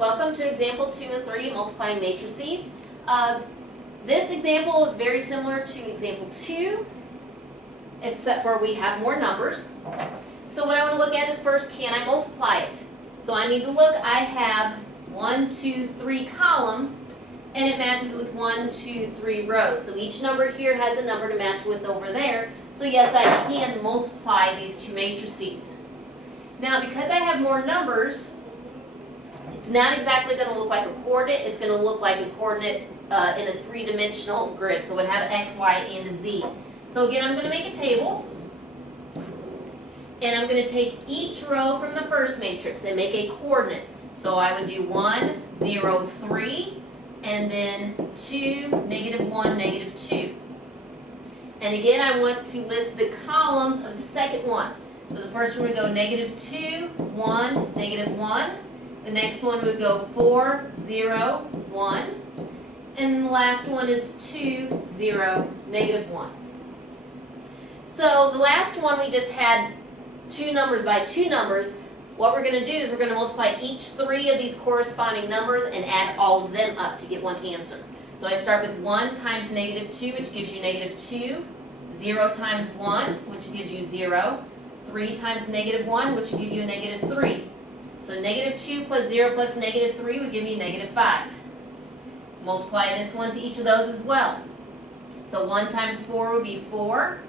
Welcome to example 2 and 3, multiplying matrices. This example is very similar to example 2, except for we have more numbers. So what I want to look at is first, can I multiply it? So I need to look, I have 1, 2, 3 columns, and it matches with 1, 2, 3 rows. So each number here has a number to match with over there. So yes, I can multiply these two matrices. Now because I have more numbers, it's not exactly going to look like a coordinate. It's going to look like a coordinate in a three-dimensional grid. So it would have an X, Y, and a Z. So again, I'm going to make a table. And I'm going to take each row from the first matrix and make a coordinate. So I would do 1, 0, 3, and then 2, negative 1, negative 2. And again, I want to list the columns of the second one. So the first one would go negative 2, 1, negative 1. The next one would go 4, 0, 1. And then the last one is 2, 0, negative 1. So the last one we just had two numbers by two numbers. What we're going to do is we're going to multiply each three of these corresponding numbers and add all of them up to get one answer. So I start with 1 times negative 2, which gives you negative 2. 0 times 1, which gives you 0. 3 times negative 1, which will give you a negative 3. So negative 2 plus 0 plus negative 3 would give me negative 5. Multiply this one to each of those as well. So 1 times 4 would be 4.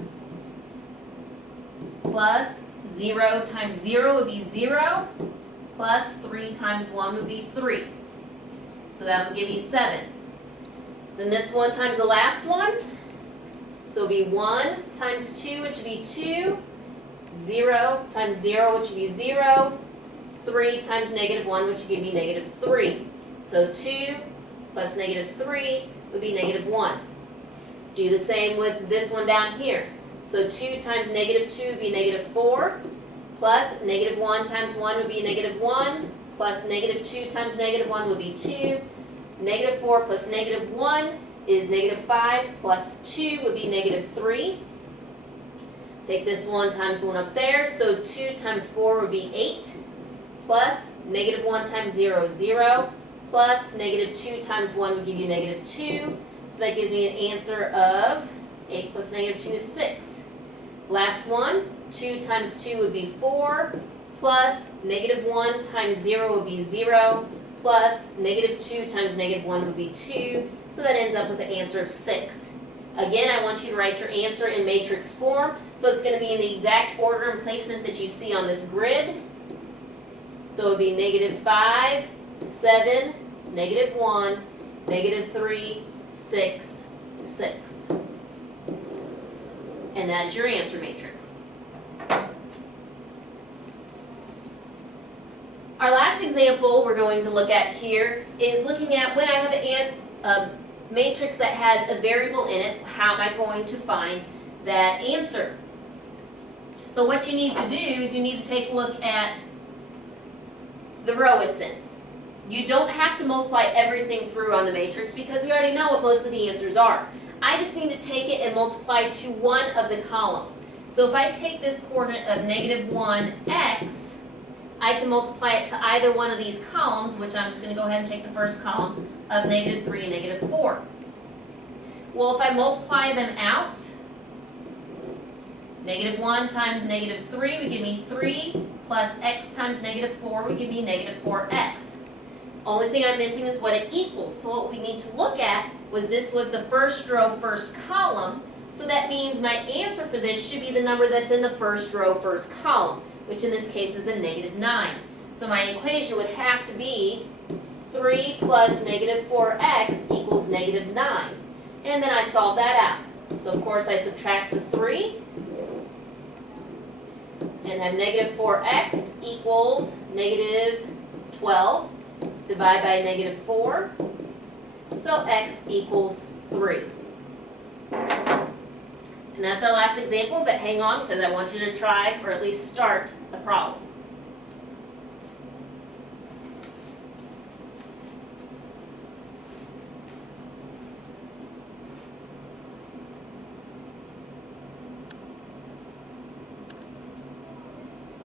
Plus 0 times 0 would be 0. Plus 3 times 1 would be 3. So that would give me 7. Then this one times the last one. So it would be 1 times 2, which would be 2. 0 times 0, which would be 0. 3 times negative 1, which would give me negative 3. So 2 plus negative 3 would be negative 1. Do the same with this one down here. So 2 times negative 2 would be negative 4. Plus negative 1 times 1 would be negative 1. Plus negative 2 times negative 1 would be 2. Negative 4 plus negative 1 is negative 5. Plus 2 would be negative 3. Take this one times the one up there. So 2 times 4 would be 8. Plus negative 1 times 0 is 0. Plus negative 2 times 1 would give you negative 2. So that gives me an answer of 8 plus negative 2 is 6. Last one, 2 times 2 would be 4. Plus negative 1 times 0 would be 0. Plus negative 2 times negative 1 would be 2. So that ends up with an answer of 6. Again, I want you to write your answer in matrix form. So it's going to be in the exact order and placement that you see on this grid. So it would be negative 5, 7, negative 1, negative 3, 6, 6. And that's your answer matrix. Our last example we're going to look at here is looking at when I have a matrix that has a variable in it, how am I going to find that answer? So what you need to do is you need to take a look at the row it's in. You don't have to multiply everything through on the matrix because we already know what most of the answers are. I just need to take it and multiply to one of the columns. So if I take this coordinate of negative 1x, I can multiply it to either one of these columns, which I'm just going to go ahead and take the first column of negative 3 and negative 4. Well, if I multiply them out, negative 1 times negative 3 would give me 3, plus x times negative 4 would give me negative 4x. Only thing I'm missing is what it equals. So what we need to look at was this was the first row, first column. So that means my answer for this should be the number that's in the first row, first column, which in this case is a negative 9. So my equation would have to be 3 plus negative 4x equals negative 9. And then I solve that out. So of course I subtract the 3 and have negative 4x equals negative 12. Divide by negative 4. So x equals 3. And that's our last example, but hang on because I want you to try or at least start a problem.